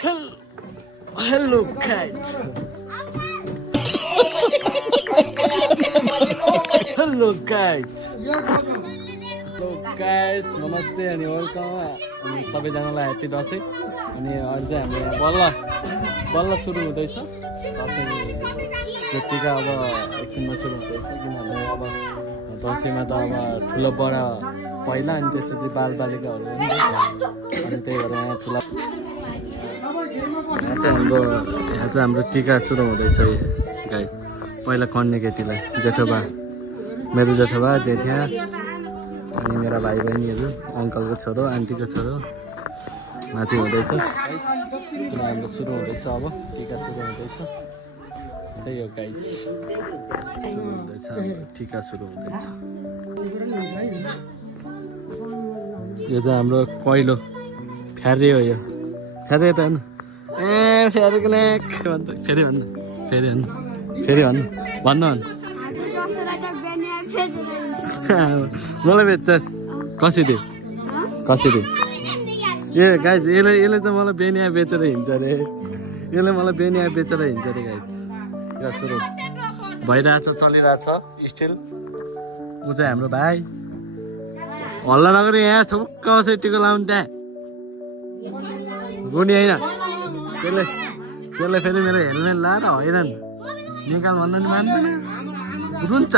Hello guys. Hello guys. Hello guys. नमस्ते अनि welcome अनि सबैजनालाई ह्यापी दसैँ अनि अहिले चाहिँ हाम्रो बल्ल सुरु हुँदैछ दसैँ टिका अब एकछिनमा सुरु हुँदैछ किनभने अब दसैँमा त अब ठुलो बडा पहिला अनि त्यसपछि बालबालिकाहरू अनि त्यही भएर यहाँ ठुला यहाँ चाहिँ हाम्रो टिका सुरु हुँदैछ गाई पहिला कन्ने केटीलाई जेठोबा मेरो जेठोबा जेठ्या अनि मेरा भाइ बहिनीहरू अङ्कलको छोरो आन्टीको छोरो माथि हुँदैछ हाम्रो सुरु हुँदैछ अब टिका सुरु हुँदैछ त्यही हो गाई सुरु हुँदैछ टिका सुरु हुँदैछ यो चाहिँ हाम्रो पहिलो फ्यारे हो यो फ्यारे त होइन ए फ्यारेको नेक भन्छ फेरि भन्नु फेरि भन्नु फेरि भन्नु भन्नु मलाई बेच्छ कसरी कसरी ए गाइज यसले चाहिँ मलाई बेनिया बेचेर हिँड्छ अरे यसले मलाई बेनिया बेचेर हिँड्छ अरे गाइज यो सुरु भइरहेछ चलिरहेछ स्टिल ऊ चाहिँ हाम्रो भाइ हल्ला नगरी यहाँ थुक्क बसेर टिको लाउनु त्यहाँ गुनी होइन त्यसले फेरि मेरो हेलमेट लाएर हैरान निकाल भन्दा नि मान्दैन रुन्छ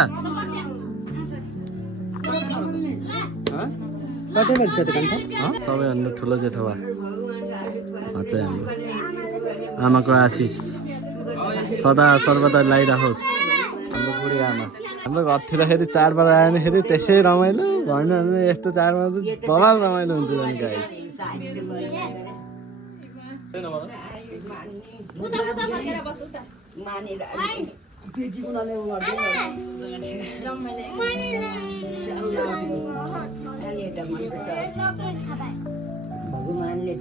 सबैभन्दा ठुलो जेठोबा चाहिँ हाम्रो आमाको आशिष सदा सर्वदा लगाइराखोस् हाम्रो बुढी आमा हाम्रो घरतिर फेरि चाडबाड आयो भने फेरि त्यसै रमाइलो भएन भने यस्तो चाडबाड चाहिँ बवाल रमाइलो हुन्छ झन् गाई भगवानले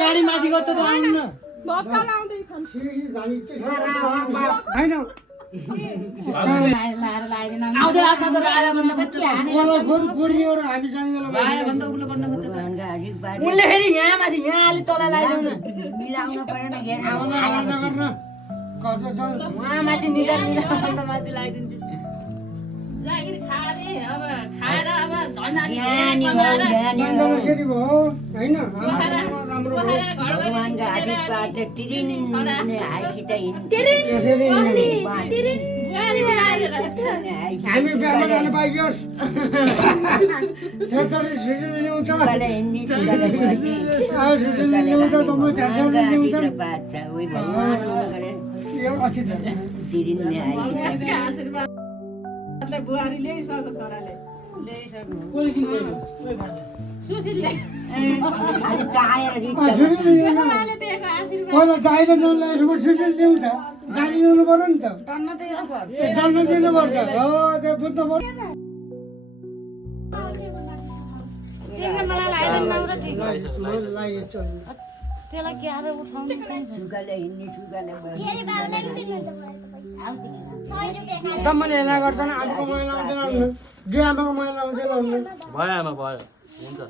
गाडी माथि गर्छ त आउनु उनले फेरि यहाँ माथि यहाँ अलिक तल लगाइदेऊ न मिलाउनु परेन उहाँ माथि निकाल्नु माथि लगाइदिन्छु भगवानको आशीर्वाद हामी बिहामा जानु पाइयोस् बुहारीले सँग छोराले सुशीलले मैले हेला गर्दैन आलुको मैला आउँदैन ड्रामाको मैला आउँदैन भयो आमा भयो हुन्छ